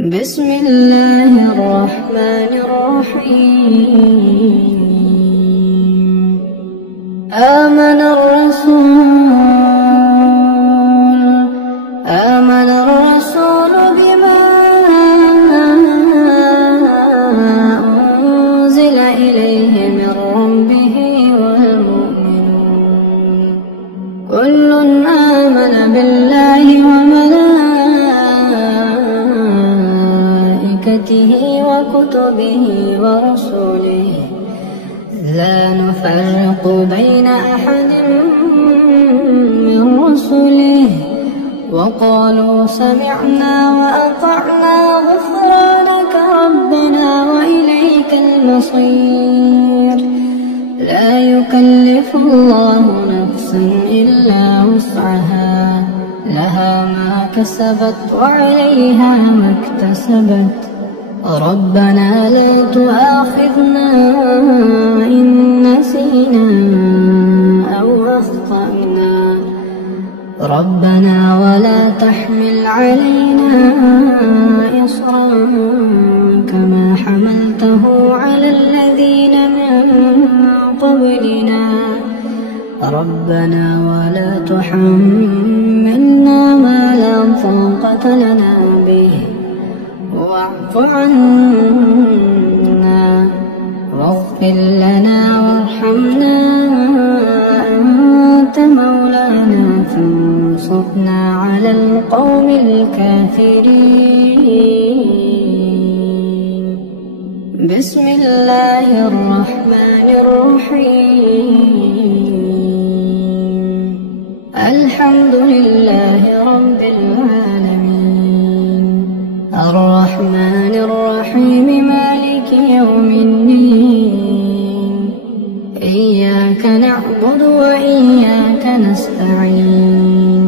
بسم الله الرحمن الرحيم. آمن الرسول بما أنزل إليه من ربه والمؤمنون كل آمن بالله وملائكته وكتبه ورسله لا نفرق بين أحد من رسله وقالوا سمعنا وأطعنا غفرانك ربنا وإليك المصير. لا يكلف الله نفسا إلا وسعها لها ما كسبت وعليها ما اكتسبت ربنا لا تؤاخذنا إن نسينا أو أخطأنا ربنا ولا تحمل علينا إصرا كما حملته على الذين من قبلنا ربنا ولا تحملنا ما لا طاقة لنا به واعف عنا واغفر لنا وارحمنا أنت مولانا فانصرنا على القوم الكافرين. بسم الله الرحمن الرحيم. الحمد لله رب العالمين الرحمن الرحيم مالك يوم الدين إياك نعبد وإياك نستعين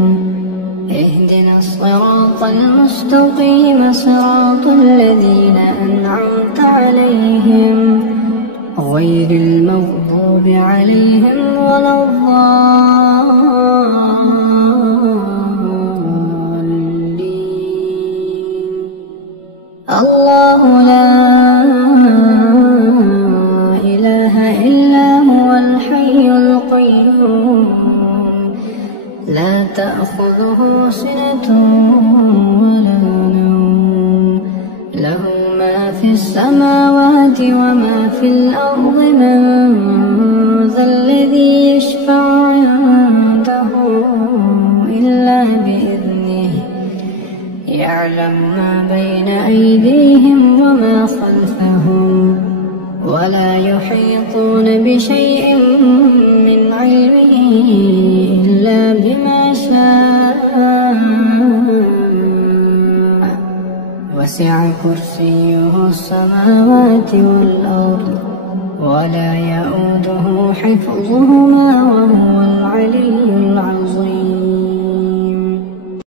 اهدنا الصراط المستقيم صراط الذين أنعمت عليهم غير المغضوب عليهم ولا الله لا إله إلا هو الحي القيوم لا تأخذه سنة ولا نوم له ما في السماوات وما في الأرض من ذا الذي يشفع عنده إلا بإذنه يعلم ما بين أيديهم وما خلفهم ولا يحيطون بشيء من علمه إلا بما شاء وسع كرسيه السماوات والأرض ولا يؤوده حفظهما وهو العلي العظيم.